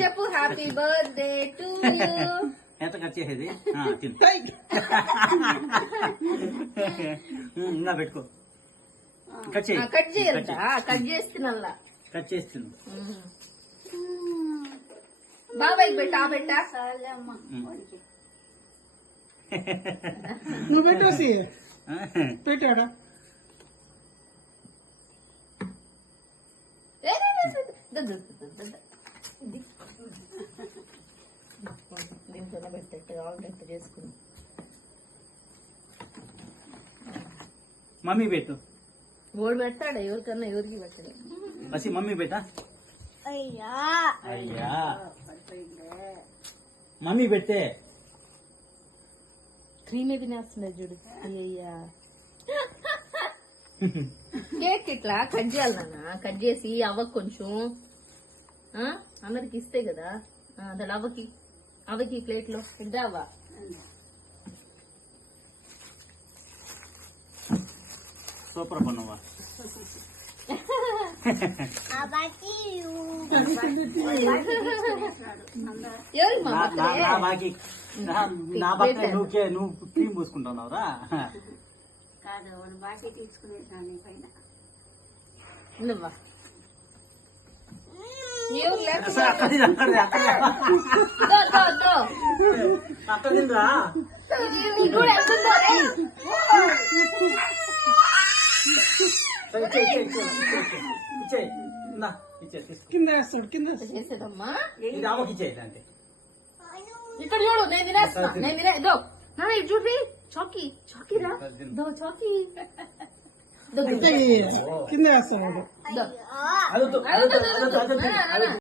చెప్పు happy birthday to you. ఎంత cut చేసేది ఇంకా పెట్టుకో. కట్ చేయి. కట్ చేయాలట. కట్ చేస్తున్నా. కట్ చేస్తున్నా. బాబాయ్ పెట్టా పెట్టా. నువ్వు పెట్టేసి పెట్టాడా? దీంట్లో పెట్టేట్టు కావాలంటే చేసుకుని. మమ్మీ పెట్టు. ఓడి పెడతాడా ఎవరికన్నా? ఎవరికి పెట్టలే. బసి మమ్మీ పెట్టా. అయ్యా అయ్యా మమ్మీ పెట్టే. క్రీమే తినేస్తున్నాయి చూడు. అయ్యయ్యా కేక్ ఇట్లా కట్ చేయాలి నాన్న. కట్ చేసి అవ్వకు కొంచెం అందరికి ఇస్తే కదా. అసలు అవ్వకి ప్లేట్ లో ఇద్దా అవ్వ. సూపర్ పన్నవా. ఎవరు మా నా బర్త్డే నువ్వు క్రీమ్ పూసుకుంటున్నావురా? కాదు వాడు బాకీ తీసుకునేదాన్ని పైన. నువ్వా అక్కడ తిందా? కింద వేస్తాడు. కింద చేసేదమ్మా. ఇది అమ్మకి ఇచ్చేది అంటే ఇక్కడ చూడు. నేను తినేస్తున్నా. నేను తినే ఇదో నా ఇది చూడ్రి. చాకీ చాకీరా దో చాకీ. కింద వేస్తాడు. అదో